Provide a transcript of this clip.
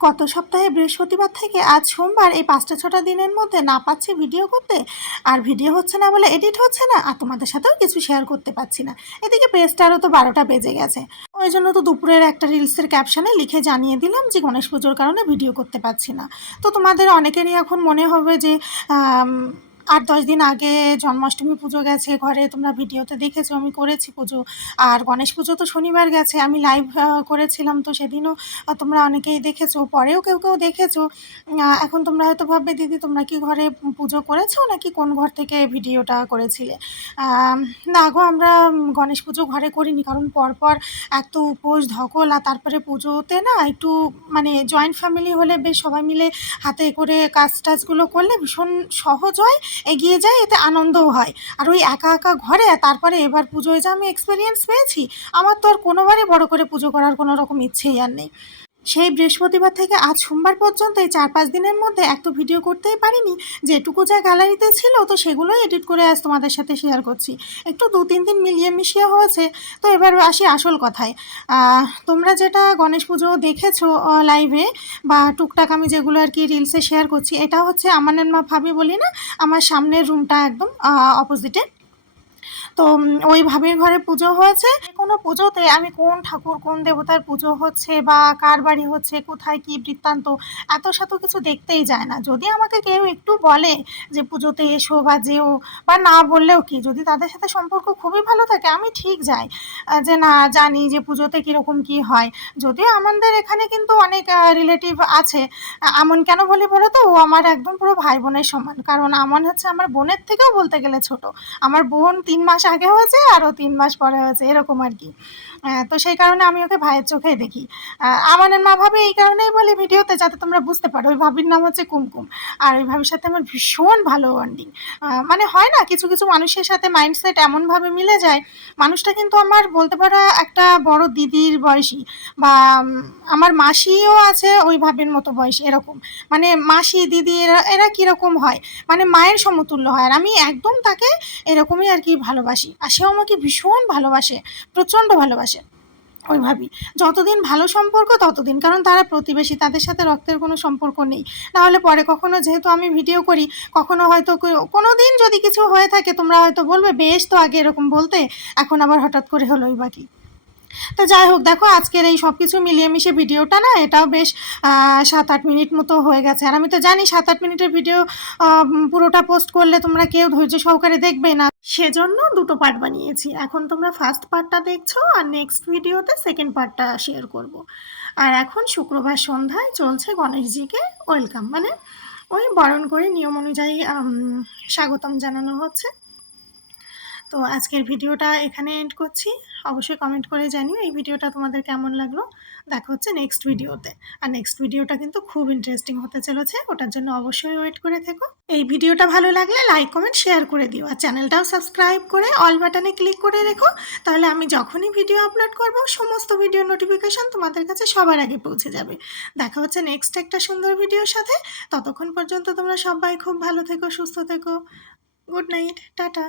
গত সপ্তাহে বৃহস্পতিবার থেকে আজ সোমবার এই ৫টা-৬টা দিনের মধ্যে না পাচ্ছি ভিডিও করতে, আর ভিডিও হচ্ছে না বলে এডিট হচ্ছে না, আর তোমাদের সাথেও কিছু শেয়ার করতে পারছি না। এদিকে পেজটারও তো ১২টা বেজে গেছে। ওই জন্য তো দুপুরের একটা রিলসের ক্যাপশনে লিখে জানিয়ে দিলাম যে গণেশ পুজোর কারণে ভিডিও করতে পারছি না। তো তোমাদের অনেকেরই এখন মনে হবে যে ৮-১০ দিন আগে জন্মাষ্টমী পুজো গেছে, ঘরে তোমরা ভিডিওতে দেখেছো আমি করেছি পুজো। আর গণেশ পুজো তো শনিবার গেছে, আমি লাইভ করেছিলাম, তো সেদিনও তোমরা অনেকেই দেখেছো, পরেও কেউ কেউ দেখেছো। এখন তোমরা হয়তো ভাববে দিদি তোমরা কি ঘরে পুজো করেছো নাকি কোন ঘর থেকে ভিডিওটা করেছিলে। না গো, আমরা গণেশ পুজো ঘরে করিনি, কারণ পরপর এত উপোস ধকল, আর তারপরে পুজোতে না একটু মানে জয়েন্ট ফ্যামিলি হলে বেশ সবাই মিলে হাতে করে কাজ টাজগুলো করলে ভীষণ সহজ হয়, এগিয়ে যায়, এতে আনন্দও হয়। আর ওই একা একা ঘরে তারপরে এবার পুজোয় যে আমি এক্সপিরিয়েন্স পেয়েছি, আমার তো আর কোনোবারই বড় করে পুজো করার কোনো রকম ইচ্ছেই আর নেই। সেই বৃহস্পতিবার থেকে আজ সোমবার পর্যন্ত এই ৪-৫ দিনের মধ্যে এক তো ভিডিও করতেই পারিনি, যেটুকু যা গ্যালারিতে ছিল তো সেগুলোই এডিট করে আজ তোমাদের সাথে শেয়ার করছি। একটু ২-৩ দিন মিলিয়ে মিশিয়ে হয়েছে। তো এবার আসি আসল কথায়। তোমরা যেটা গণেশ পুজো দেখেছো লাইভে, বা টুকটাক আমি যেগুলো আর কি রিলসে শেয়ার করছি, এটা হচ্ছে আমানের মা ভাবি বলি না, আমার সামনের রুমটা একদম অপোজিটে। তো ওই ভাবির ঘরে পুজো হয়েছে। কোনো পুজোতে আমি কোন ঠাকুর কোন দেবতার পুজো হচ্ছে বা কার বাড়ি হচ্ছে, কোথায় কি বৃত্তান্ত, এত শত কিছু দেখতেই যায় না। যদি আমাকে কেউ একটু বলে যে পুজোতে এসো বা যেও, বা না বললেও কি, যদি তাদের সাথে সম্পর্ক খুবই ভালো থাকে আমি ঠিক যাই, যে না জানি যে পুজোতে কীরকম কী হয়। যদিও আমাদের এখানে কিন্তু অনেক রিলেটিভ আছে। আমন কেন বলি বলো তো, ও আমার একদম পুরো ভাই বোনের সমান, কারণ আমন হচ্ছে আমার বোনের থেকেও বলতে গেলে ছোট। আমার বোন ৩ মাস আগে হয়েছে আর ও ৩ মাস পরে হয়েছে, এরকম আর কি। তো সেই কারণে আমি ওকে ভাইয়ের চোখেই দেখি। আমানের মা ভাবি এই কারণেই বলি ভিডিওতে, যাতে তোমরা বুঝতে পারো। ওই ভাবির নাম হচ্ছে কুমকুম। আর ওই ভাবির সাথে আমার ভীষণ ভালো বন্ডিং। মানে হয় না কিছু কিছু মানুষের সাথে মাইন্ডসেট এমনভাবে মিলে যায়, মানুষটা কিন্তু আমার বলতে পারো একটা বড় দিদির বয়সী, বা আমার মাসিও আছে ওই ভাবির মতো বয়সী, এরকম। মানে মাসি দিদি এরা এরা কীরকম হয়, মানে মায়ের সমতুল্য হয়। আর আমি একদম তাকে এরকমই আর কি ভালোবাসি, আর সেও আমাকে ভীষণ ভালোবাসে, প্রচণ্ড ভালোবাসে। ওই ভাবি যতদিন ভালো সম্পর্ক ততদিন, কারণ তারা প্রতিবেশী, তাদের সাথে রক্তের কোনো সম্পর্ক নেই। নাহলে পরে কখনো যেহেতু আমি ভিডিও করি, কখনো হয়তো কোনো দিন যদি কিছু হয়ে থাকে তোমরা হয়তো বলবে বেশ তো আগে এরকম বলতে, এখন আবার হঠাৎ করে হলোই বাকি। তো যাই হোক, দেখো আজকের এই সব কিছু মিলিয়ে মিশে ভিডিওটা না, এটাও বেশ ৭-৮ মিনিট মতো হয়ে গেছে। আর আমি তো জানি ৭-৮ মিনিটের ভিডিও পুরোটা পোস্ট করলে তোমরা কেউ ধৈর্য সহকারে দেখবে না, সেজন্য দুটো পার্ট বানিয়েছি। এখন তোমরা ফার্স্ট পার্টটা দেখছো, আর নেক্সট ভিডিওতে সেকেন্ড পার্টটা শেয়ার করব। আর এখন শুক্রবার সন্ধ্যায় চলছে গণেশজিকে ওয়েলকাম, মানে ওই বরণ করে নিয়ম অনুযায়ী স্বাগতম জানানো হচ্ছে। তো আজকের ভিডিওটা এখানে এন্ড করছি। অবশ্যই কমেন্ট করে জানিও এই ভিডিওটা তোমাদের কেমন লাগলো। দেখা হচ্ছে নেক্সট ভিডিওতে। আর নেক্সট ভিডিওটা কিন্তু খুব ইন্টারেস্টিং হতে চলেছে, ওটার জন্য অবশ্যই ওয়েট করে থেকো। এই ভিডিওটা ভালো লাগলে লাইক কমেন্ট শেয়ার করে দিও, আর চ্যানেলটাও সাবস্ক্রাইব করে অল বাটনে ক্লিক করে রেখো। তাহলে আমি যখনই ভিডিও আপলোড করব সমস্ত ভিডিও নোটিফিকেশান তোমাদের কাছে সবার আগে পৌঁছে যাবে। দেখা হচ্ছে নেক্সট একটা সুন্দর ভিডিওর সাথে। ততক্ষণ পর্যন্ত তোমরা সবাই খুব ভালো থেকো, সুস্থ থেকো। Good night, tata.